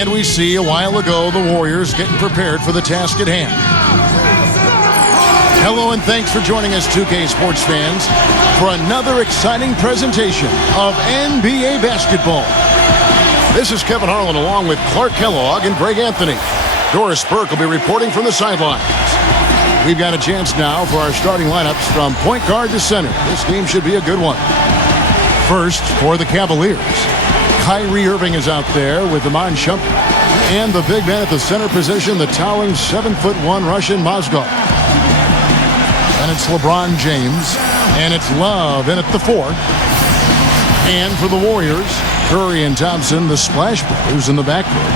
And we see a while ago the Warriors getting prepared for the task at hand. Hello and thanks for joining us, 2K Sports fans, for another exciting presentation of NBA basketball. This is Kevin Harlan along with Clark Kellogg and Greg Anthony. Doris Burke will be reporting from the sidelines. We've got a chance now for our starting lineups from point guard to center. This game should be a good one. First, for the Cavaliers, Kyrie Irving is out there with Iman Shumpert. And the big man at the center position, the towering 7'1" Russian Mozgov. And it's LeBron James. And it's Love in at the 4. And for the Warriors, Curry and Thompson, the Splash Brothers in the backcourt.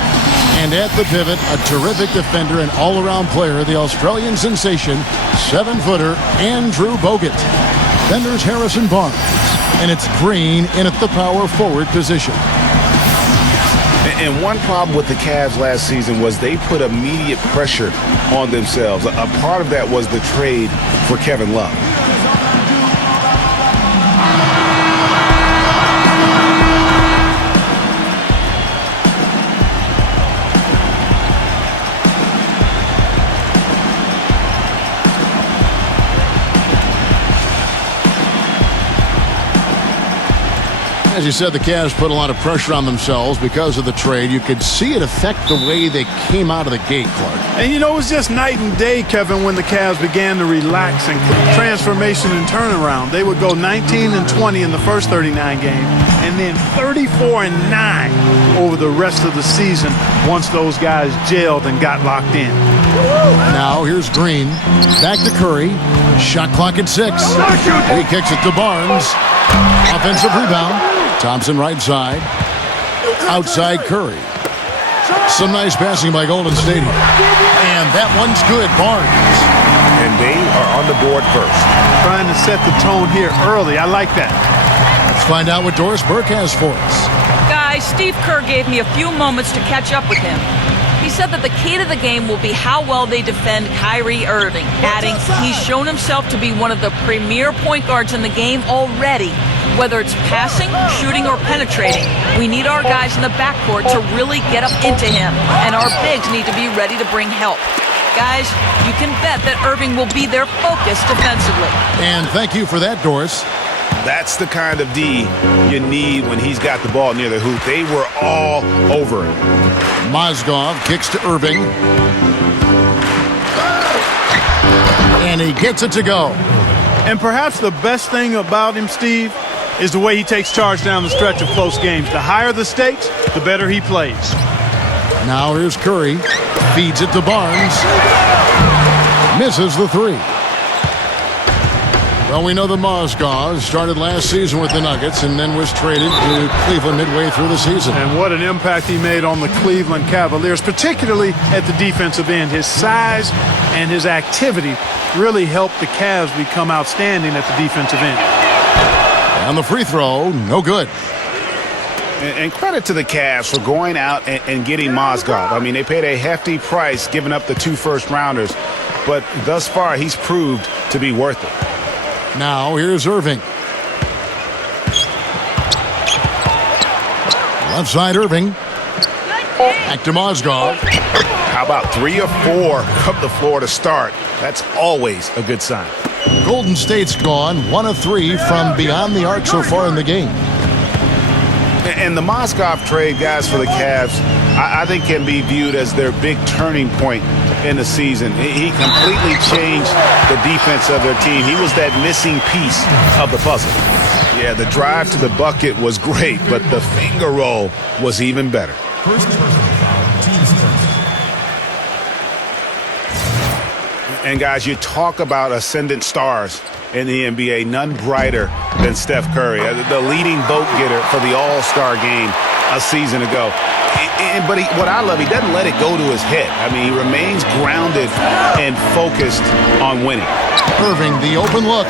And at the pivot, a terrific defender and all-around player, the Australian sensation, 7-footer Andrew Bogut. Then there's Harrison Barnes. And it's Green in at the power forward position. And one problem with the Cavs last season was they put immediate pressure on themselves. A part of that was the trade for Kevin Love. As you said, the Cavs put a lot of pressure on themselves because of the trade. You could see it affect the way they came out of the gate, Clark. And, you know, it was just night and day, Kevin, when the Cavs began to relax and transformation and turnaround. They would go 19-20 in the first 39 games and then 34-9 over the rest of the season once those guys gelled and got locked in. Now here's Green. Back to Curry. Shot clock at 6. He kicks it to Barnes. Offensive rebound. Thompson right side. Outside Curry. Some nice passing by Golden State. And that one's good. Barnes. And they are on the board first. Trying to set the tone here early. I like that. Let's find out what Doris Burke has for us. Guys, Steve Kerr gave me a few moments to catch up with him. He said that the key to the game will be how well they defend Kyrie Irving, adding he's shown himself to be one of the premier point guards in the game already. Whether it's passing, shooting, or penetrating, we need our guys in the backcourt to really get up into him, and our bigs need to be ready to bring help. Guys, you can bet that Irving will be their focus defensively. And thank you for that, Doris. That's the kind of D you need when he's got the ball near the hoop. They were all over it. Mozgov kicks to Irving. And he gets it to go. And perhaps the best thing about him, Steve, is the way he takes charge down the stretch of close games. The higher the stakes, the better he plays. Now here's Curry. Feeds it to Barnes. Misses the 3. Well, we know the Mozgov started last season with the Nuggets and then was traded to Cleveland midway through the season. And what an impact he made on the Cleveland Cavaliers, particularly at the defensive end. His size and his activity really helped the Cavs become outstanding at the defensive end. And the free throw, no good. And credit to the Cavs for going out and getting Mozgov. I mean, they paid a hefty price giving up the 2 first-rounders, but thus far he's proved to be worth it. Now here's Irving. Left side Irving. Back to Mozgov. How about 3 or 4 from the floor to start? That's always a good sign. Golden State's gone 1 of 3 from beyond the arc so far in the game. And the Mozgov trade, guys, for the Cavs, I think can be viewed as their big turning point in the season. He completely changed the defense of their team. He was that missing piece of the puzzle. Yeah, the drive to the bucket was great, but the finger roll was even better. And guys, you talk about ascendant stars in the NBA, none brighter than Steph Curry, the leading vote getter for the All-Star game a season ago. But what I love, he doesn't let it go to his head. I mean, he remains grounded and focused on winning. Irving, the open look,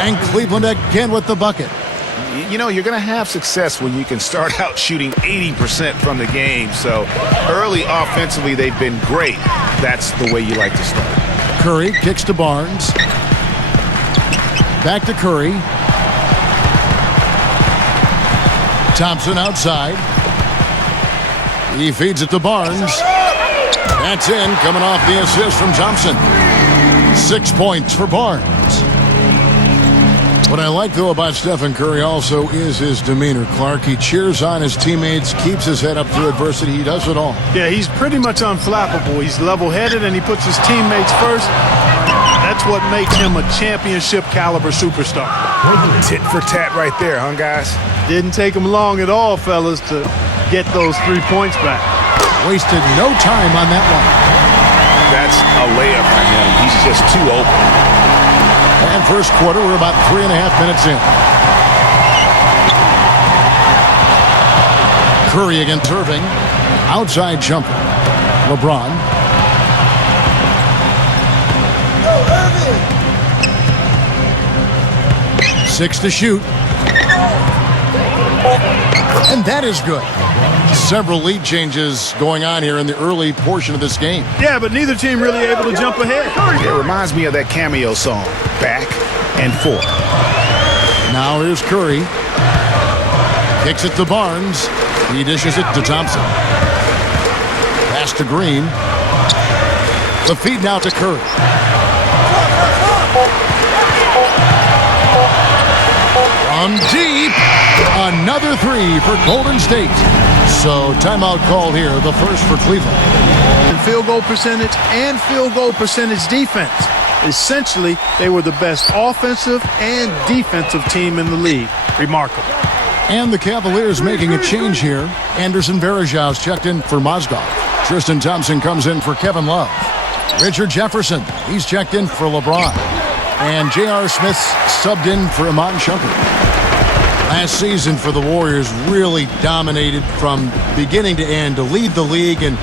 and Cleveland again with the bucket. You know, you're going to have success when you can start out shooting 80% from the game. So early offensively, they've been great. That's the way you like to start. Curry kicks to Barnes. Back to Curry. Thompson outside. He feeds it to Barnes. That's in, coming off the assist from Thompson. 6 points for Barnes. What I like, though, about Stephen Curry also is his demeanor, Clark. He cheers on his teammates, keeps his head up through adversity. He does it all. Yeah, he's pretty much unflappable. He's level-headed, and he puts his teammates first. That's what makes him a championship-caliber superstar. Tit for tat right there, huh, guys? Didn't take him long at all, fellas, to get those 3 points back. Wasted no time on that one. That's a layup for him. He's just too open. And first quarter, we're about 3.5 minutes in. Curry against Irving. Outside jumper. LeBron. 6 to shoot. And that is good. Several lead changes going on here in the early portion of this game. Yeah, but neither team really able to jump ahead. It reminds me of that cameo song, Back and Forth. Now here's Curry. Kicks it to Barnes. He dishes it to Thompson. Pass to Green. The feed now to Curry. From deep. Another 3 for Golden State. So timeout called here, the first for Cleveland. And field goal percentage and field goal percentage defense. Essentially, they were the best offensive and defensive team in the league. Remarkable. And the Cavaliers making a change here. Anderson Varejau's checked in for Mozgov. Tristan Thompson comes in for Kevin Love. Richard Jefferson, he's checked in for LeBron. And J.R. Smith's subbed in for Iman Shumpert. Last season for the Warriors really dominated from beginning to end to lead the league and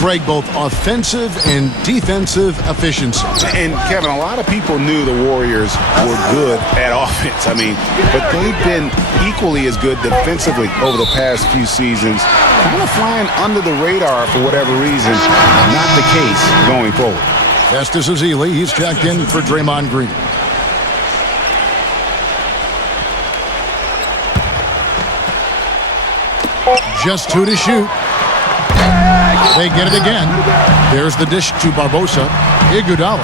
break both offensive and defensive efficiency. And Kevin, a lot of people knew the Warriors were good at offense. I mean, but they've been equally as good defensively over the past few seasons. Kind of flying under the radar for whatever reason. Not the case going forward. Festus Ezeli, he's checked in for Draymond Green. Just 2 to shoot. They get it again. There's the dish to Barbosa. Iguodala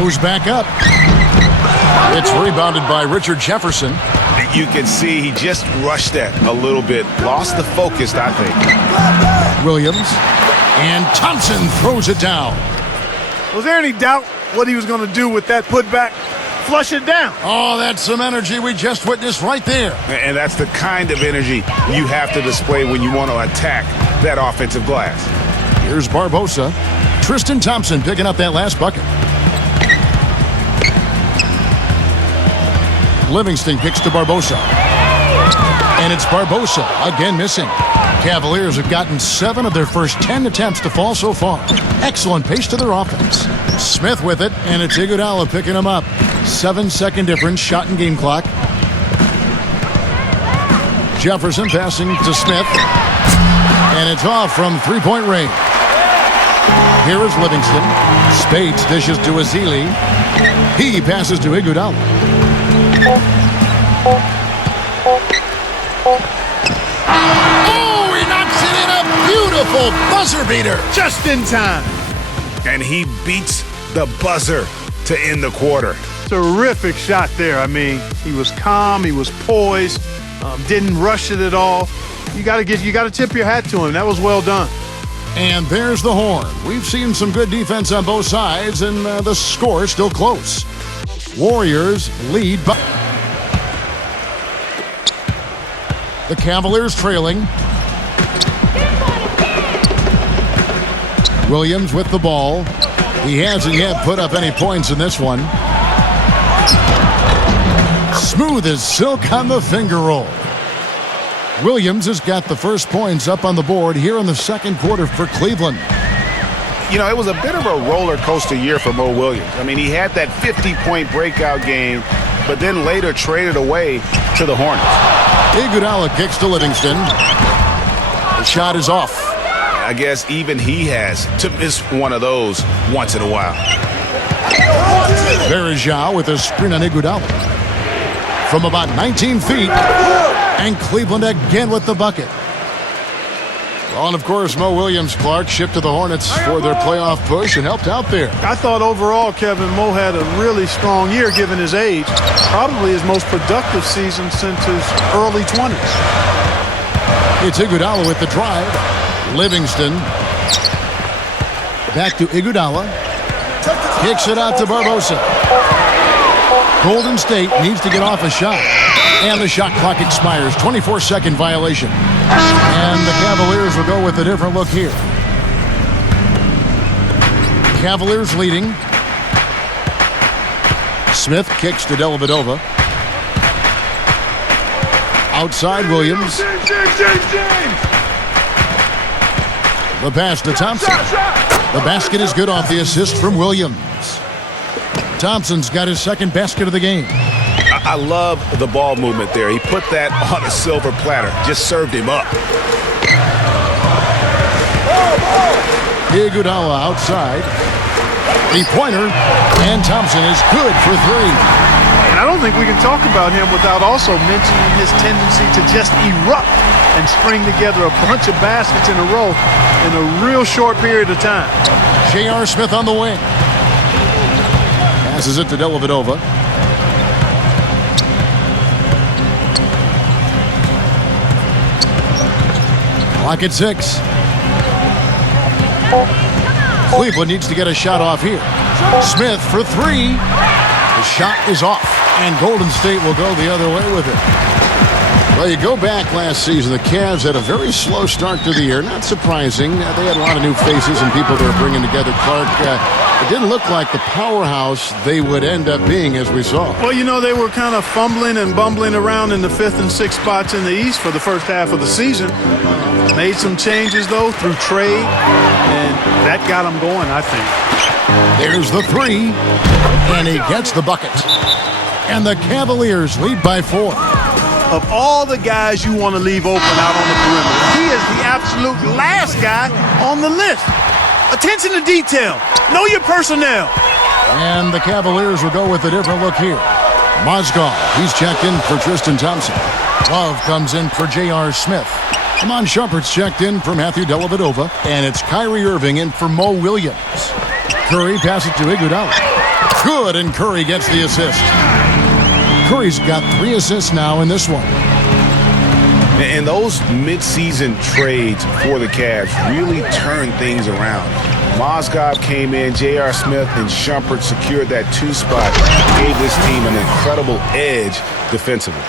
moves back up. It's rebounded by Richard Jefferson. You can see he just rushed that a little bit. Lost the focus, I think. Williams. And Thompson throws it down. Was there any doubt what he was going to do with that putback? Flush it down. Oh, that's some energy we just witnessed right there. And that's the kind of energy you have to display when you want to attack that offensive glass. Here's Barbosa. Tristan Thompson picking up that last bucket. Livingston kicks to Barbosa. And it's Barbosa again missing. Cavaliers have gotten 7 of their first 10 attempts to fall so far. Excellent pace to their offense. Smith with it, and it's Iguodala picking him up. 7-second difference, shot and game clock. Jefferson passing to Smith. And it's off from three-point range. Here is Livingston. Spades dishes to Ezeli. He passes to Iguodala. Oh, he knocks it in, a beautiful buzzer beater. Just in time. And he beats the buzzer to end the quarter. Terrific shot there. I mean, he was calm, he was poised, didn't rush it at all. You got to tip your hat to him. That was well done. And there's the horn. We've seen some good defense on both sides, and the score is still close. Warriors lead by. The Cavaliers trailing. Williams with the ball. He hasn't yet put up any points in this one. Smooth as silk on the finger roll. Williams has got the first points up on the board here in the second quarter for Cleveland. You know, it was a bit of a roller coaster year for Mo Williams. I mean, he had that 50-point breakout game, but then later traded away to the Hornets. Iguodala kicks to Livingston. The shot is off. I guess even he has to miss one of those once in a while. Varejao with a screen on Iguodala. From about 19 feet. And Cleveland again with the bucket. Well, and of course, Mo Williams, Clark, shipped to the Hornets for their playoff push and helped out there. I thought overall, Kevin, Mo had a really strong year given his age. Probably his most productive season since his early 20s. It's Iguodala with the drive. Livingston. Back to Iguodala. Kicks it out to Barbosa. Golden State needs to get off a shot. And the shot clock expires. 24-second violation. And the Cavaliers will go with a different look here. Cavaliers leading. Smith kicks to Dellavedova. Outside Williams. The pass to Thompson. The basket is good off the assist from Williams. Thompson's got his second basket of the game. I love the ball movement there. He put that on a silver platter. Just served him up. Iguodala outside. Three-pointer. And Thompson is good for three. And I don't think we can talk about him without also mentioning his tendency to just erupt and string together a bunch of baskets in a row in a real short period of time. J.R. Smith on the wing. Passes it to Dellavedova. Clock at 6. Cleveland needs to get a shot off here. Smith for three. The shot is off, and Golden State will go the other way with it. Well, you go back last season, the Cavs had a very slow start to the year. Not surprising. They had a lot of new faces and people they were bringing together. Clark, it didn't look like the powerhouse they would end up being, as we saw. Well, you know, they were kind of fumbling and bumbling around in the 5th and 6th spots in the East for the first half of the season. Made some changes, though, through trade, and that got them going, I think. There's the three, and he gets the bucket. And the Cavaliers lead by 4. Of all the guys you want to leave open out on the perimeter, he is the absolute last guy on the list. Attention to detail. Know your personnel. And the Cavaliers will go with a different look here. Mozgov, he's checked in for Tristan Thompson. Love comes in for J.R. Smith. Amon Shumpert's checked in for Matthew Dellavedova. And it's Kyrie Irving in for Mo Williams. Curry passes it to Iguodala. Good, and Curry gets the assist. Curry's got 3 assists now in this one. And those midseason trades for the Cavs really turned things around. Mozgov came in, J.R. Smith and Shumpert secured that 2 spot, gave this team an incredible edge defensively.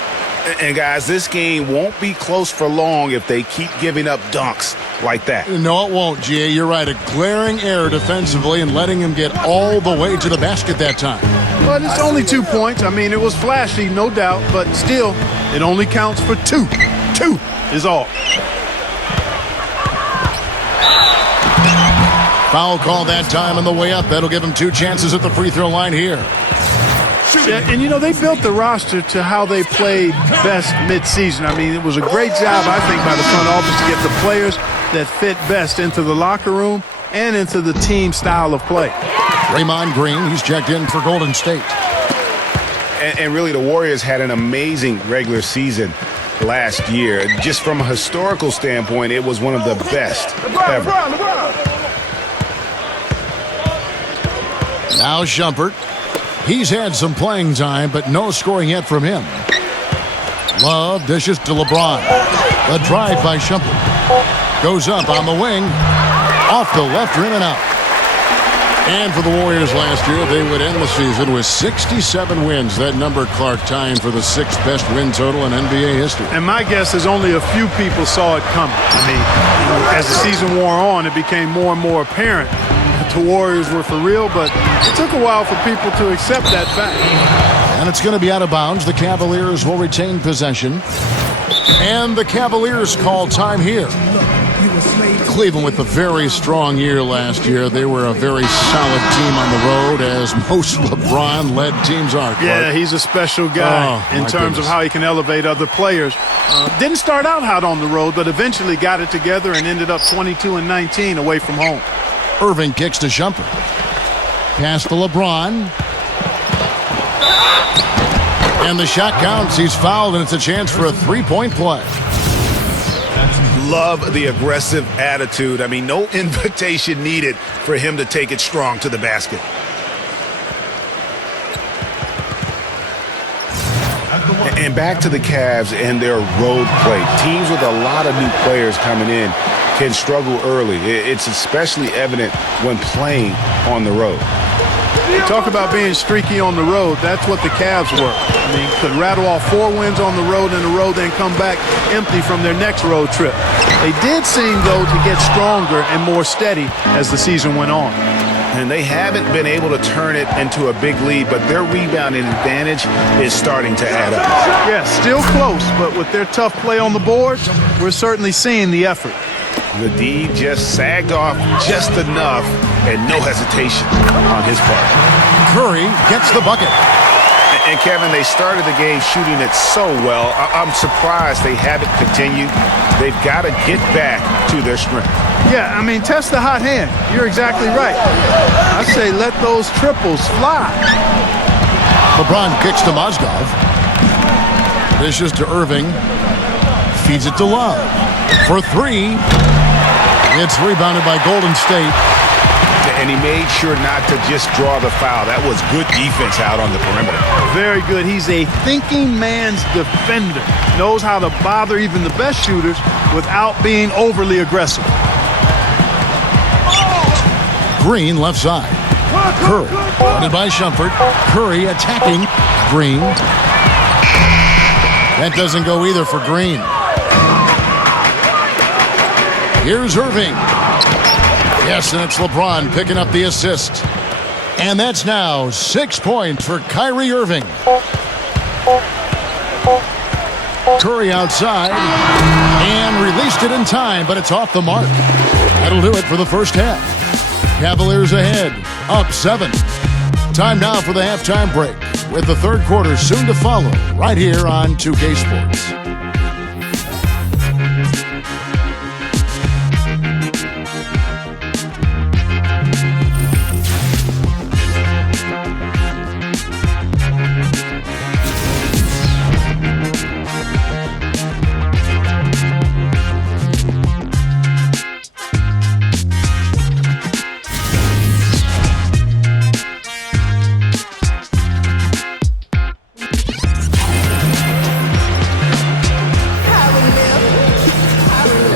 And guys, this game won't be close for long if they keep giving up dunks like that. No, it won't, G.A. You're right. A glaring error defensively and letting him get all the way to the basket that time. But it's only 2 points. I mean, it was flashy, no doubt, but still, it only counts for 2. 2 is all. Foul call that time on the way up. That'll give him 2 chances at the free throw line here. Yeah, and, you know, they built the roster to how they played best midseason. I mean, it was a great job, I think, by the front office to get the players that fit best into the locker room and into the team style of play. Draymond Green, he's checked in for Golden State. And really, the Warriors had an amazing regular season last year. Just from a historical standpoint, it was one of the best ever. Now Shumpert. He's had some playing time, but no scoring yet from him. Love dishes to LeBron. The drive by Shumpert. Goes up on the wing. Off the left rim and out. And for the Warriors last year, they would end the season with 67 wins. That number, Clark, tying for the 6th best win total in NBA history. And my guess is only a few people saw it coming. I mean, as the season wore on, it became more and more apparent that the Warriors were for real, but it took a while for people to accept that fact. And it's going to be out of bounds. The Cavaliers will retain possession. And the Cavaliers call time here. Cleveland with a very strong year last year. They were a very solid team on the road, as most LeBron-led teams are. Clark. Yeah, he's a special guy in terms of how he can elevate other players. Didn't start out hot on the road, but eventually got it together and ended up 22-19 away from home. Irving kicks to Shumpert. Pass to LeBron. And the shot counts. He's fouled, and it's a chance for a 3-point play. love the aggressive attitude. I mean, no invitation needed for him to take it strong to the basket. And back to the Cavs and their road play. Teams with a lot of new players coming in can struggle early. It's especially evident when playing on the road. Talk about being streaky on the road. That's what the Cavs were. I mean, could rattle off 4 wins on the road in a row, then come back empty from their next road trip. They did seem, though, to get stronger and more steady as the season went on. And they haven't been able to turn it into a big lead, but their rebounding advantage is starting to add up. Yeah, still close, but with their tough play on the boards, we're certainly seeing the effort. The D just sagged off just enough, and no hesitation on his part. Curry gets the bucket. And Kevin, they started the game shooting it so well. I'm surprised they haven't continued. They've got to get back to their strength. Yeah, I mean, test the hot hand. You're exactly right. I say let those triples fly. LeBron kicks to Mozgov. Dishes to Irving. Feeds it to Love. For 3. It's rebounded by Golden State. And he made sure not to just draw the foul. That was good defense out on the perimeter. Very good. He's a thinking man's defender. Knows how to bother even the best shooters without being overly aggressive. Green left side. Curry guarded by Shumpert. Curry attacking Green. That doesn't go either for Green. Here's Irving. Yes, and it's LeBron picking up the assist. And that's now 6 points for Kyrie Irving. Curry outside and released it in time, but it's off the mark. That'll do it for the first half. Cavaliers ahead, up 7. Time now for the halftime break, with the third quarter soon to follow, right here on 2K Sports.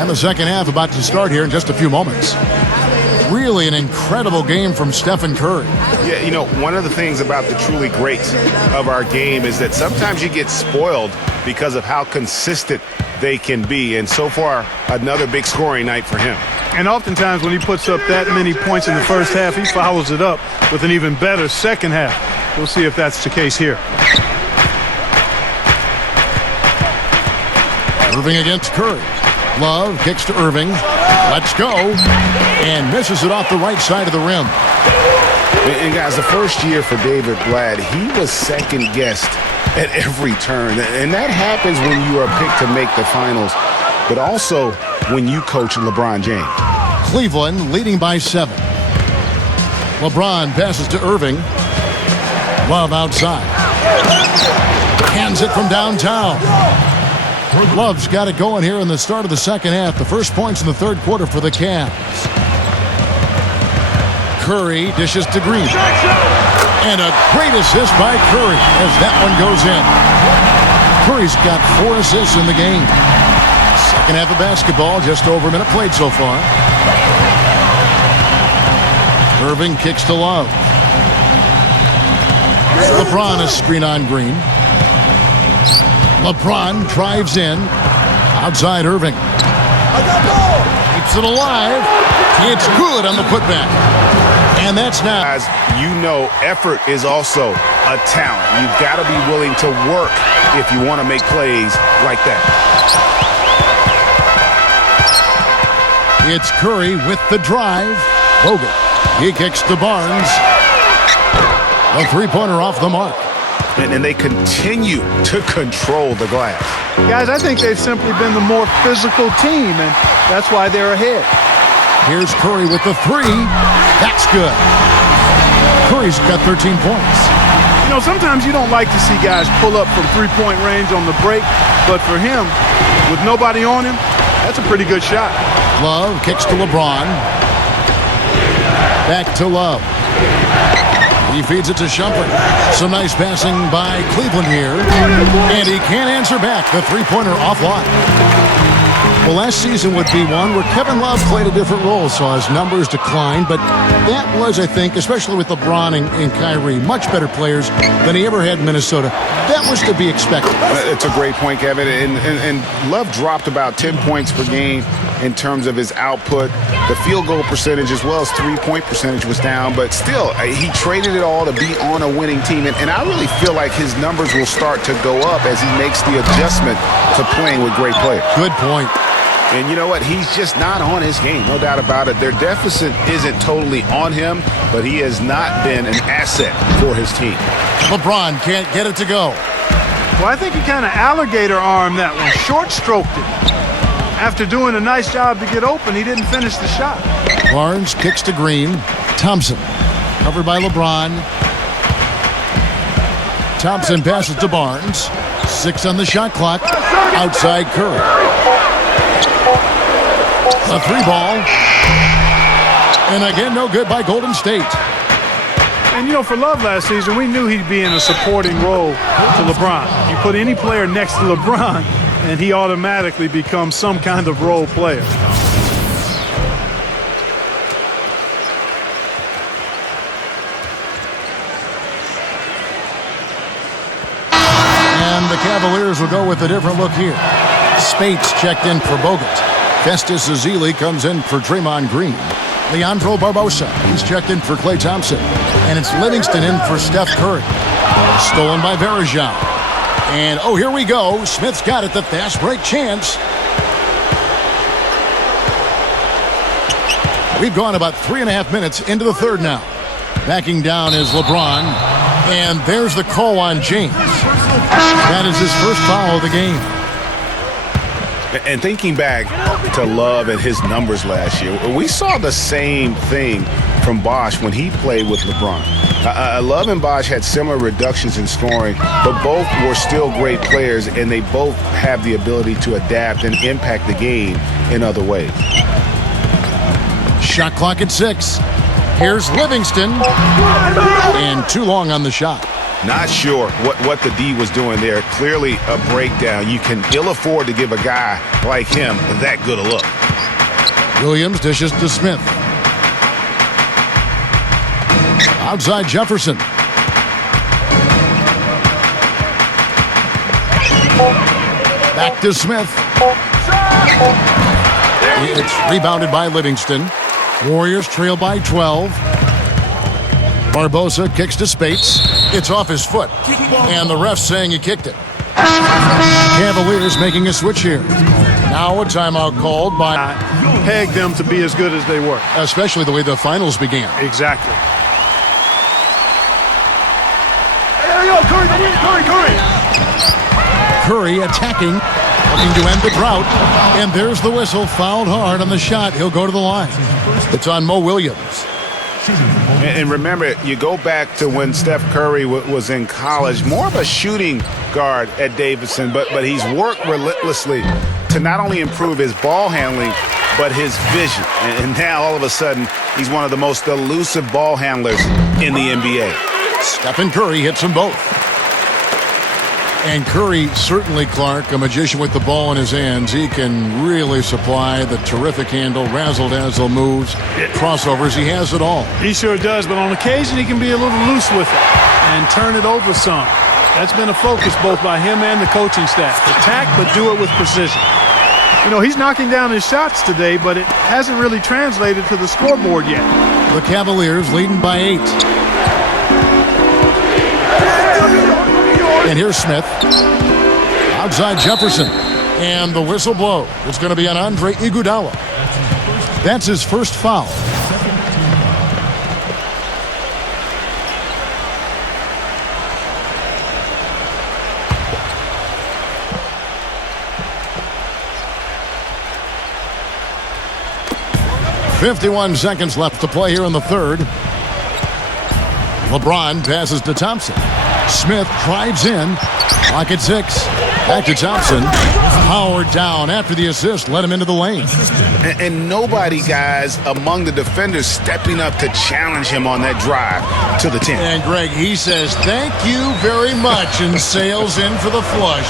The second half about to start here in just a few moments. Really an incredible game from Stephen Curry. Yeah, you know, one of the things about the truly greats of our game is that sometimes you get spoiled because of how consistent they can be. And so far, another big scoring night for him. And oftentimes when he puts up that many points in the first half, he follows it up with an even better second half. We'll see if that's the case here. Irving against Curry. Love kicks to Irving. Let's go. And misses it off the right side of the rim. And guys, the first year for David Blatt, he was second-guessed at every turn. And that happens when you are picked to make the finals, but also when you coach LeBron James. Cleveland leading by 7. LeBron passes to Irving. Love outside. Hands it from downtown. Love's got it going here in the start of the second half. The first points in the third quarter for the Cavs. Curry dishes to Green. And a great assist by Curry as that one goes in. Curry's got 4 assists in the game. Second half of basketball, just over a minute played so far. Irving kicks to Love. LeBron is screen on Green. LeBron drives in. Outside Irving. Keeps it alive. It's good on the putback. And that's now. As you know, effort is also a talent. You've got to be willing to work if you want to make plays like that. It's Curry with the drive. Bogut. He kicks to Barnes. A three-pointer off the mark. And they continue to control the glass. Guys, I think they've simply been the more physical team, and that's why they're ahead. Here's Curry with the 3. That's good. Curry's got 13 points. You know, sometimes you don't like to see guys pull up from three-point range on the break, but for him, with nobody on him, That's a pretty good shot. Love kicks to LeBron. Back to Love. He feeds it to Shumpert. Some nice passing by Cleveland here. And he can't answer back. The three-pointer offline. Well, last season would be one where Kevin Love played a different role, saw his numbers decline. But that was, I think, especially with LeBron and Kyrie, much better players than he ever had in Minnesota. That was to be expected. It's a great point, Kevin. And Love dropped about 10 points per game in terms of his output. The field goal percentage as well as three-point percentage was down. But still, he traded it all to be on a winning team. And I really feel like his numbers will start to go up as he makes the adjustment to playing with great players. Good point. And you know what? He's just not on his game, no doubt about it. Their deficit isn't totally on him, but he has not been an asset for his team. LeBron can't get it to go. Well, I think he kind of alligator armed that one, short stroked it. After doing a nice job to get open, he didn't finish the shot. Barnes kicks to Green. Thompson covered by LeBron. Thompson passes to Barnes. 6 on the shot clock. Outside Curry. A 3-ball. And again, no good by Golden State. And, you know, for Love last season, we knew he'd be in a supporting role to LeBron. You put any player next to LeBron, and he automatically becomes some kind of role player. And the Cavaliers will go with a different look here. Spates checked in for Bogut. Festus Ezeli comes in for Draymond Green. Leandro Barbosa, he's checked in for Klay Thompson. And it's Livingston in for Steph Curry. Stolen by Varejao. And, oh, here we go. Smith's got it, the fast break chance. We've gone about 3.5 minutes into the third now. Backing down is LeBron. And there's the call on James. That is his first foul of the game. And thinking back to Love and his numbers last year, we saw the same thing from Bosh when he played with LeBron. Love and Bosh had similar reductions in scoring, but both were still great players, and they both have the ability to adapt and impact the game in other ways. Shot clock at 6. Here's Livingston. And too long on the shot. Not sure what the D was doing there. Clearly a breakdown. You can ill afford to give a guy like him that good a look. Williams dishes to Smith. Outside Jefferson. Back to Smith. It's rebounded by Livingston. Warriors trail by 12. Barbosa kicks to Spates. It's off his foot. And the ref's saying he kicked it. Cavaliers making a switch here. Now a timeout called by... Pegged them to be as good as they were. Especially the way the finals began. Exactly. Curry attacking, looking to end the drought. And there's the whistle, fouled hard on the shot. He'll go to the line. It's on Mo Williams. And remember, you go back to when Steph Curry was in college, more of a shooting guard at Davidson, but he's worked relentlessly to not only improve his ball handling, but his vision. And now, all of a sudden, he's one of the most elusive ball handlers in the NBA. Stephen Curry hits them both. And Curry, certainly, Clark, a magician with the ball in his hands. He can really supply the terrific handle, razzle-dazzle moves, crossovers. He has it all. He sure does, but on occasion he can be a little loose with it and turn it over some. That's been a focus both by him and the coaching staff. Attack, but do it with precision. You know, he's knocking down his shots today, but it hasn't really translated to the scoreboard yet. The Cavaliers leading by 8. And here's Smith. Outside Jefferson. And the whistle blows. It's going to be on Andre Iguodala. That's his first foul. .51 seconds left to play here in the third. LeBron passes to Thompson. Smith drives in. Clock at 6. Back to Thompson. Powered down after the assist. Let him into the lane. And nobody, guys, among the defenders stepping up to challenge him on that drive to the 10. And Greg, he says, thank you very much, and sails in for the flush.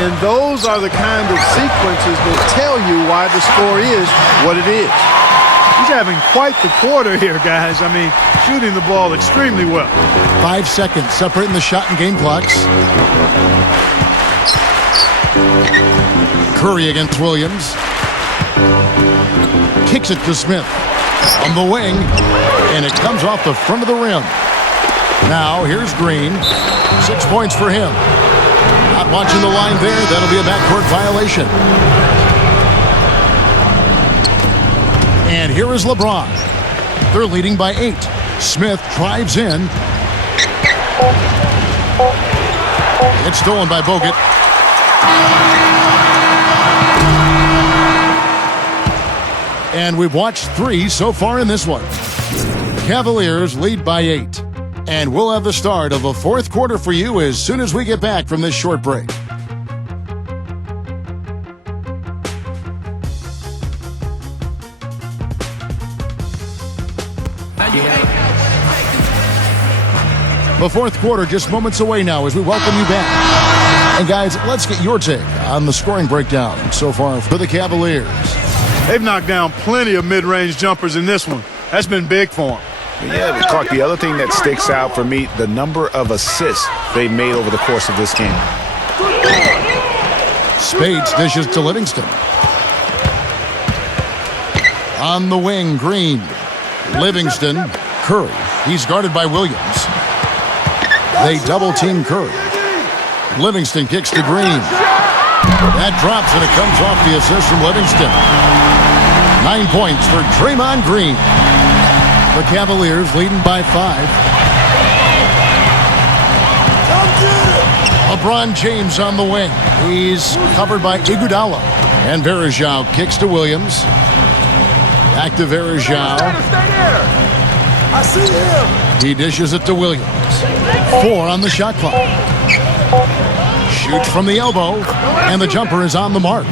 And those are the kind of sequences that tell you why the score is what it is. He's having quite the quarter here, guys. I mean, shooting the ball extremely well. 5 seconds separating the shot and game clocks. Curry against Williams. Kicks it to Smith. On the wing. And it comes off the front of the rim. Now, here's Green. 6 points for him. Not watching the line there. That'll be a backcourt violation. And here is LeBron. They're leading by 8. Smith drives in. It's stolen by Bogut. And we've watched 3 so far in this one. Cavaliers lead by 8. And we'll have the start of the 4th quarter for you as soon as we get back from this short break. The 4th quarter just moments away now as we welcome you back. And guys, let's get your take on the scoring breakdown so far for the Cavaliers. They've knocked down plenty of mid-range jumpers in this one. That's been big for them. Yeah, but Clark, the other thing that sticks out for me, the number of assists they made over the course of this game. Spades dishes to Livingston. On the wing, Green. Livingston, Curry. He's guarded by Williams. They double-team Curry. Livingston kicks to Green. That drops, and it comes off the assist from Livingston. 9 points for Draymond Green. The Cavaliers leading by 5. LeBron James on the wing. He's covered by Iguodala. And Verajao kicks to Williams. Back to Verajao. I see him. He dishes it to Williams. 4 on the shot clock. Shoots from the elbow, and the jumper is on the mark.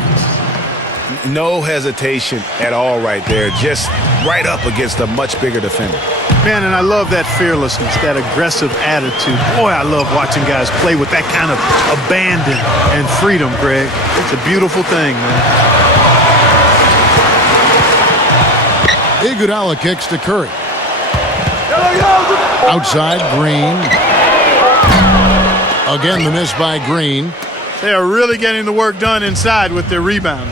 No hesitation at all right there. Just right up against a much bigger defender. Man, and I love that fearlessness, that aggressive attitude. Boy, I love watching guys play with that kind of abandon and freedom, Greg. It's a beautiful thing, man. Iguodala kicks to Curry. Outside, Green. Again, the miss by Green. They are really getting the work done inside with their rebound.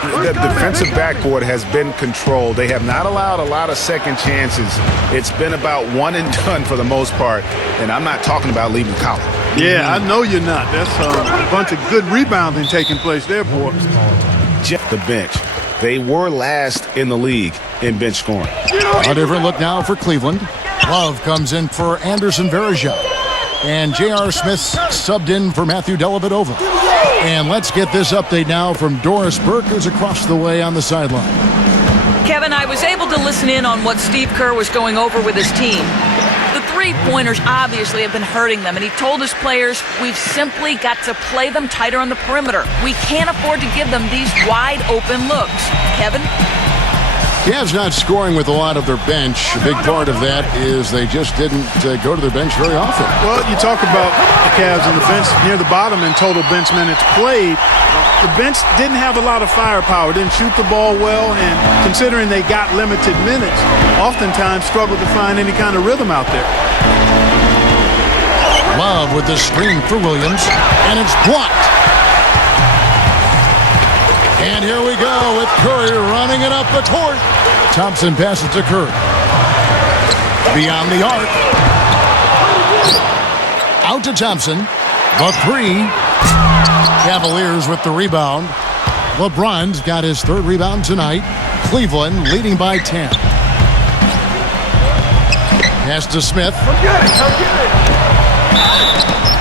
The defensive backboard has been controlled. They have not allowed a lot of second chances. It's been about one and done for the most part, and I'm not talking about leaving college. Yeah, I know you're not. That's a bunch of good rebounding taking place there, boys. Just the bench. They were last in the league in bench scoring. A different look now for Cleveland. Love comes in for Anderson Varejao. And J.R. Smith subbed in for Matthew Dellavedova. And let's get this update now from Doris Burke, who's across the way on the sideline. Kevin, I was able to listen in on what Steve Kerr was going over with his team. The three-pointers obviously have been hurting them, and he told his players, we've simply got to play them tighter on the perimeter. We can't afford to give them these wide-open looks. Kevin? Cavs not scoring with a lot of their bench. A big part of that is they just didn't go to their bench very often. Well, you talk about the Cavs and the bench near the bottom in total bench minutes played. The bench didn't have a lot of firepower, didn't shoot the ball well, and considering they got limited minutes, oftentimes struggled to find any kind of rhythm out there. Love with the screen for Williams, and it's blocked. And here we go with Curry running it up the court. Thompson passes to Curry. Beyond the arc. Out to Thompson. The 3. Cavaliers with the rebound. LeBron's got his 3rd rebound tonight. Cleveland leading by 10. Pass to Smith.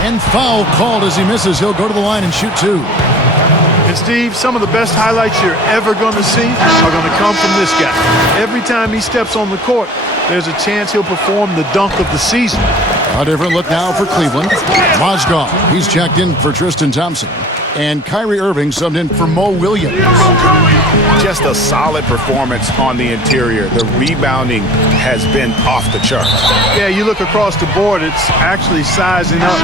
And foul called as he misses. He'll go to the line and shoot 2. And Steve, some of the best highlights you're ever going to see are going to come from this guy. Every time he steps on the court, there's a chance he'll perform the dunk of the season. A different look now for Cleveland. Mozgov, he's checked in for Tristan Thompson. And Kyrie Irving subbed in for Mo Williams. Just a solid performance on the interior. The rebounding has been off the charts. Yeah, you look across the board, it's actually sizing up,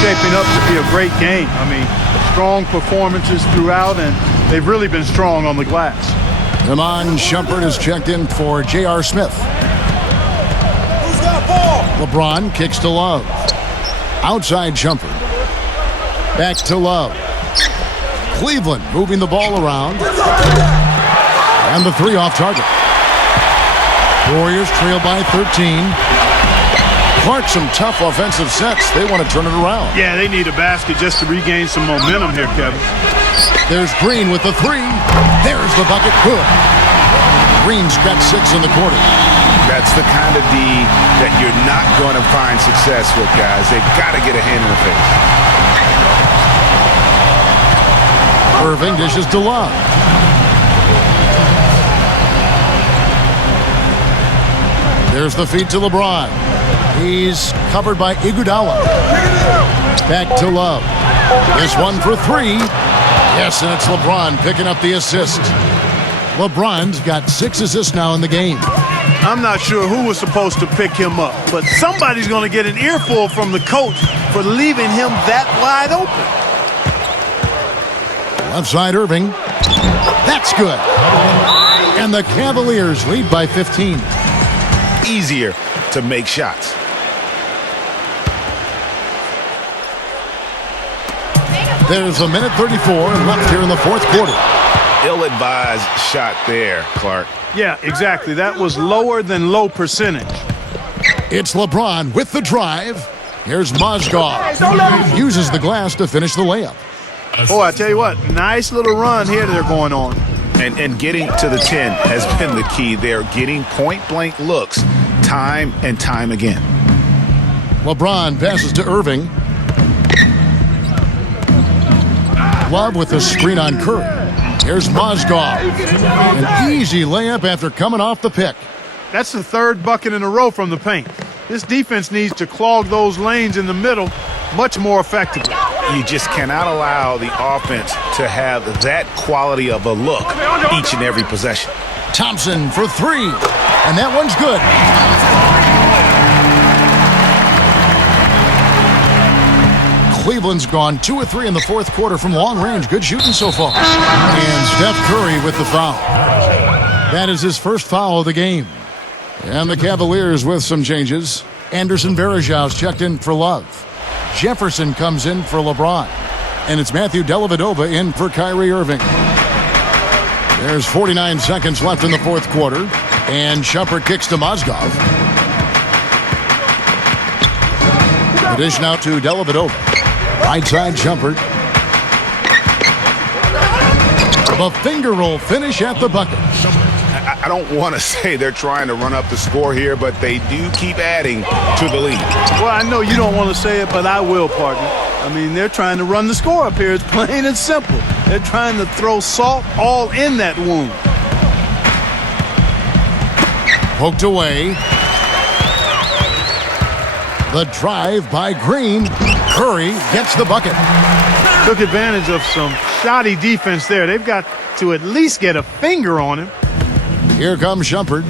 shaping up to be a great game. I mean, strong performances throughout, and they've really been strong on the glass. Iman Shumpert is checked in for J.R. Smith. Who's got ball? LeBron kicks to Love. Outside Shumpert. Back to Love. Cleveland moving the ball around. And the three off target. Warriors trail by 13. Clark, some tough offensive sets. They want to turn it around. Yeah, they need a basket just to regain some momentum here, Kevin. There's Green with the three. There's the bucket. Good. Green's got 6 in the quarter. That's the kind of D that you're not going to find success with, guys. They've got to get a hand in the face. Irving dishes to Love. There's the feed to LeBron. He's covered by Iguodala. Back to Love. This one for 3. Yes, and it's LeBron picking up the assist. LeBron's got 6 assists now in the game. I'm not sure who was supposed to pick him up, but somebody's going to get an earful from the coach for leaving him that wide open. Left side Irving. That's good. And the Cavaliers lead by 15. Easier to make shots. There's a minute 34 left here in the fourth quarter. Ill-advised shot there, Clark. Yeah, exactly. That was lower than low percentage. It's LeBron with the drive. Here's Mozgov. He uses the glass to finish the layup. Oh, I tell you what, nice little run here they're going on. And getting to the 10 has been the key. They're getting point-blank looks time and time again. LeBron passes to Irving. Love with the screen on Curry. Here's Mozgov. An easy layup after coming off the pick. That's the third bucket in a row from the paint. This defense needs to clog those lanes in the middle much more effectively. You just cannot allow the offense to have that quality of a look each and every possession. Thompson for 3. And that one's good. Cleveland's gone 2 of 3 in the fourth quarter from long range. Good shooting so far. And Steph Curry with the foul. That is his first foul of the game. And the Cavaliers with some changes. Anderson Varejau's checked in for Love. Jefferson comes in for LeBron. And it's Matthew Dellavedova in for Kyrie Irving. There's 49 seconds left in the fourth quarter. And Shumpert kicks to Mozgov. The dish now to Dellavedova. Right side Shumpert. The finger roll finish at the bucket. I don't want to say they're trying to run up the score here, but they do keep adding to the lead. Well, I know you don't want to say it, but I will, partner. I mean, they're trying to run the score up here. It's plain and simple. They're trying to throw salt all in that wound. Poked away. The drive by Green. Curry gets the bucket. Took advantage of some shoddy defense there. They've got to at least get a finger on him. Here comes Shumpert.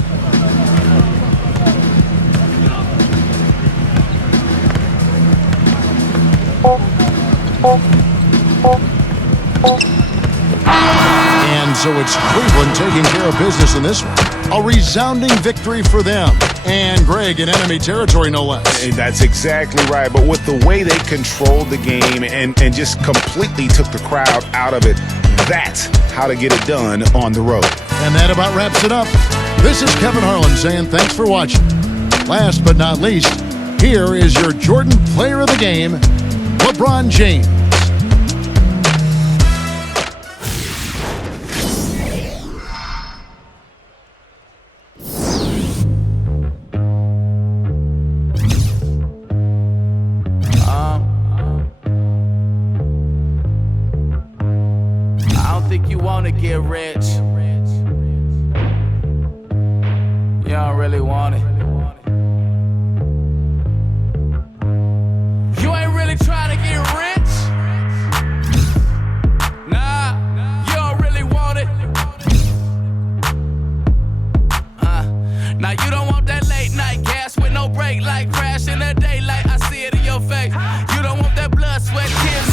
And so it's Cleveland taking care of business in this one. A resounding victory for them. And Greg in enemy territory, no less. And that's exactly right. But with the way they controlled the game and just completely took the crowd out of it, that's how to get it done on the road. And that about wraps it up. This is Kevin Harlan saying thanks for watching. Last but not least, here is your Jordan Player of the Game, LeBron James. I don't think you want to get rich. You don't really want it. Now you don't want that late night gas with no break, like crash in the daylight. I see it in your face. You don't want that blood, sweat, tears